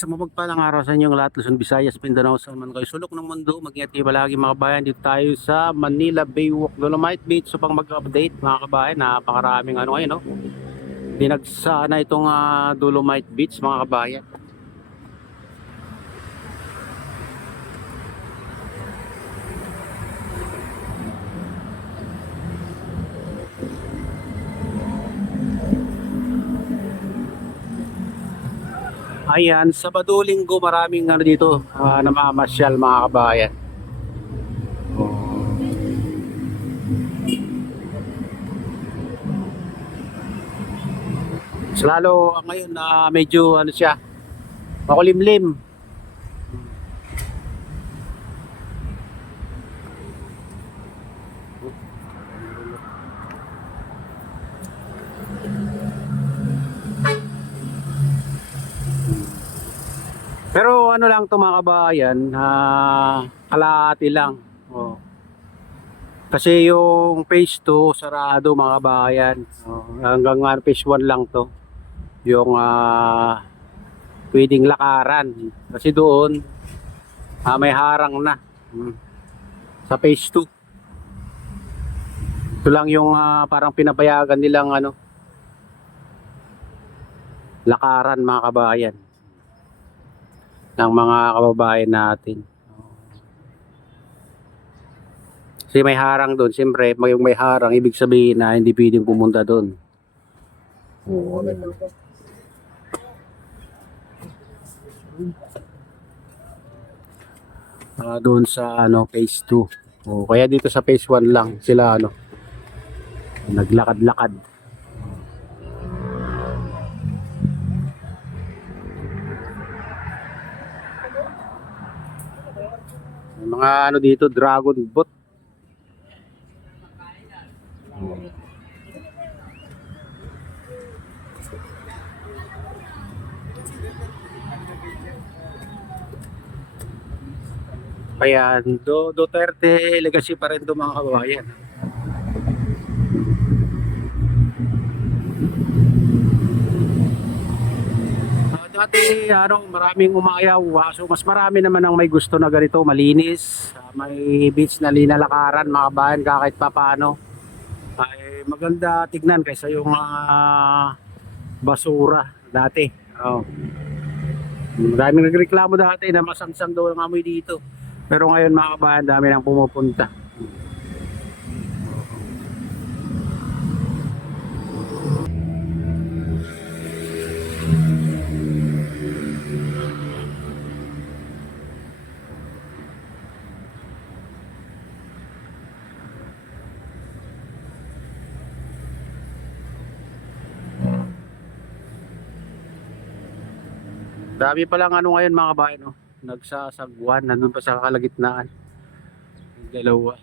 Sa mapagpalang araw sa inyong lahat, Luzon, Visayas, Mindanao, saan man kayo sulok ng mundo, mag-ingat kayo palagi mga kabayan. Dito tayo sa Manila Baywalk, Dolomite Beach. So pang mag-update mga kabayan, napakaraming ano ngayon, no? Dinagsa na itong Dolomite Beach mga kabayan. Ayan, Sabado, Linggo, maraming ano dito, namamasyal mga kabayan. So, lalo ngayon na medyo ano siya, makulimlim. Pero ano lang to mga kabayan, kalahati lang. Oh. Kasi yung phase 2 sarado mga kabayan. Oh, hanggang phase 1 lang to. Yung pwedeng lakaran. Kasi doon may harang na. Sa phase 2. Ito lang yung parang pinapayagan nilang ano, lakaran mga kabayan ng mga kababayan natin. Kasi may harang doon. Siyempre, yung may harang, ibig sabihin na hindi pwedeng pumunta doon. Doon sa ano, phase 2. Kaya dito sa phase 1 lang sila ano, naglakad-lakad. May mga ano dito, dragon boat. Kaya Duterte legacy pa rin 'to mga kababayan. Dati ano, maraming umayaw, so mas marami naman ang may gusto na ganito, malinis, may beach na linalakaran mga kabayan kahit papaano. Ay maganda tignan kaysa yung basura dati. Oh. Maraming nagreklamo dati na masamsam daw ang amoy dito. Pero ngayon mga kabayan, dami nang pumupunta. Dami pa lang ano ngayon mga kabayan, no? Nagsasagwan, nandun pa sa kalagitnaan. Yung dalawa.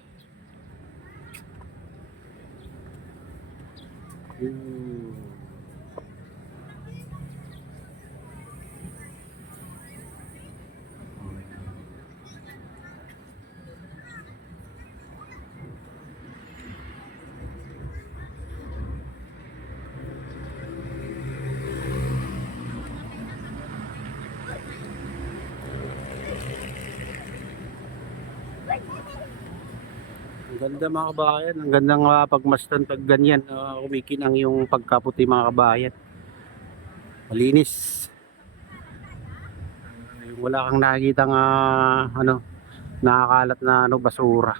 Ang ganda mga kabayan, ang gandang pagmasdan pag ganyan, kumikinang yung pagkaputi mga kabayan. Malinis. Wala kang nakikitang ano, nakakalat na ano, basura.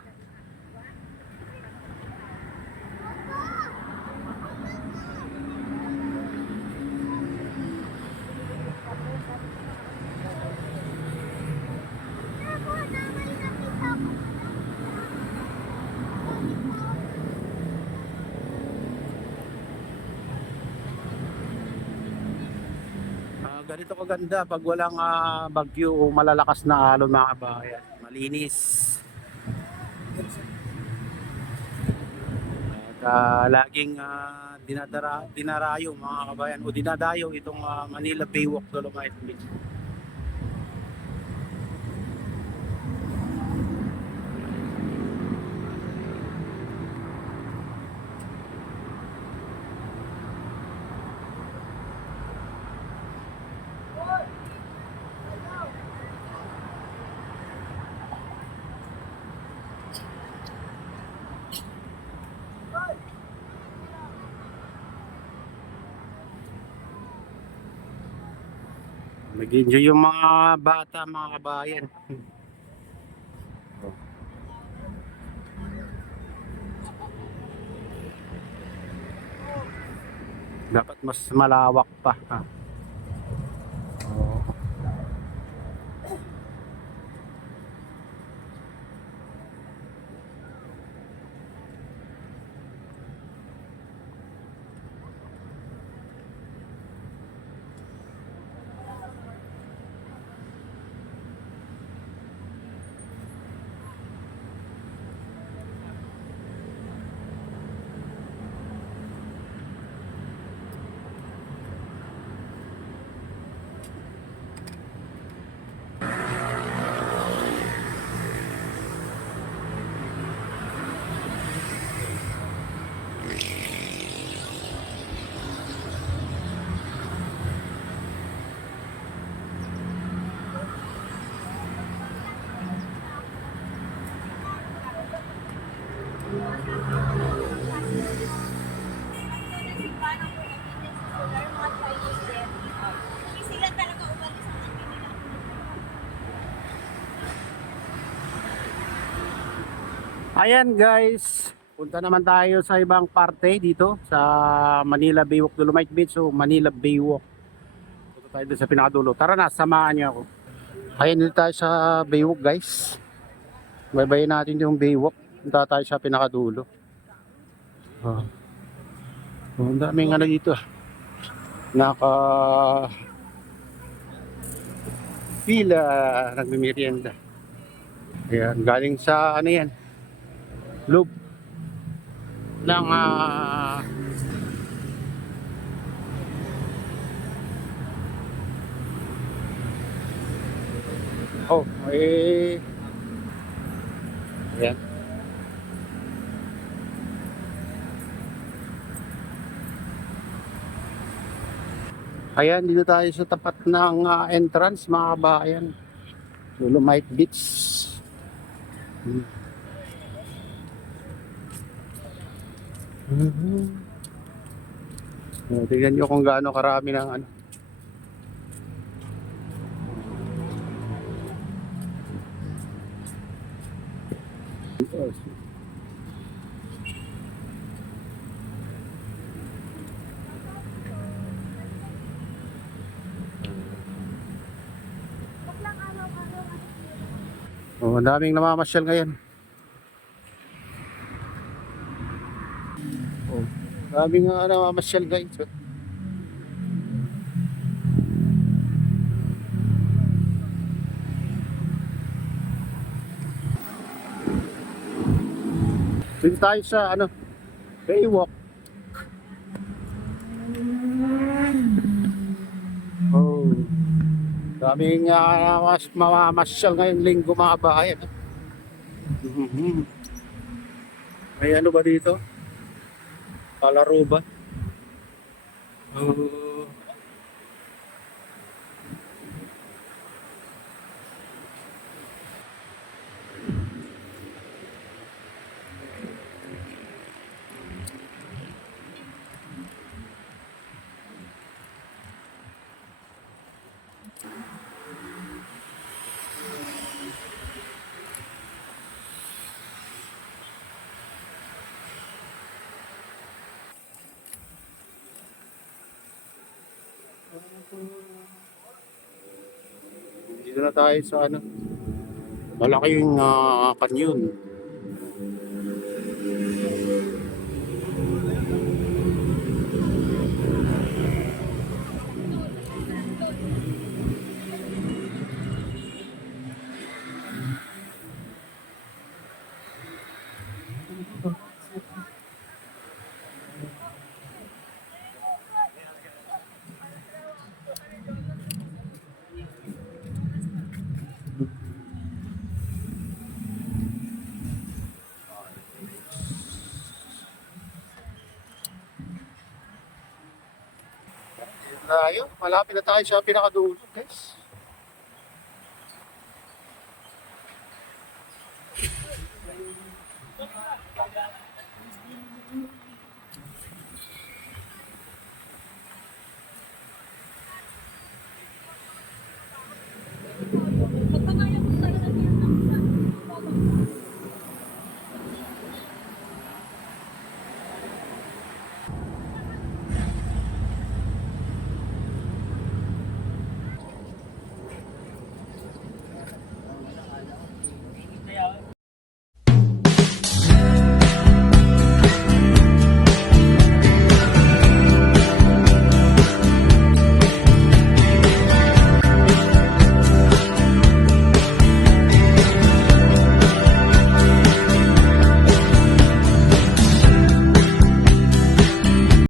Ganito kaganda pag walang bagyo o malalakas na alon mga kabayan. Malinis. At laging dinarayo mga kabayan o dinadayo itong Manila Baywalk Dolomite Beach. Nag-enjoy yung mga bata, mga kabayan. Dapat mas malawak pa. Ha? Oo. Ayan guys, punta naman tayo sa ibang parte dito sa Manila Baywalk Dolomite Beach. So Manila Baywalk. Punta tayo doon sa pinakadulo. Tara na, samahan niyo ako. Ayan dito tayo sa Baywalk guys. Baybayin natin yung Baywalk. Punta tayo sa pinakadulo. Oh. Ang daming ano dito. Naka pila, nagmimerienda. Ayan, galing sa ano yan, loob ng oh, eh ayan. Ayan, dito tayo sa tapat ng entrance, mga kabayan. Dolomite Beach. Tingnan nyo kung gaano karami ng ano. Oh, daming namamasyal ngayon. Oh, daming namamasyal guys. Dito tayo sa ano, Baywalk. Oh, daming mamamasyal ngayong linggo, mga kabayan. May ano ba dito? Palaro ba? Oh. Dito na tayo sa ano, malaking canyon. Tayo, malapit na tayo sa pinakadulo, guys.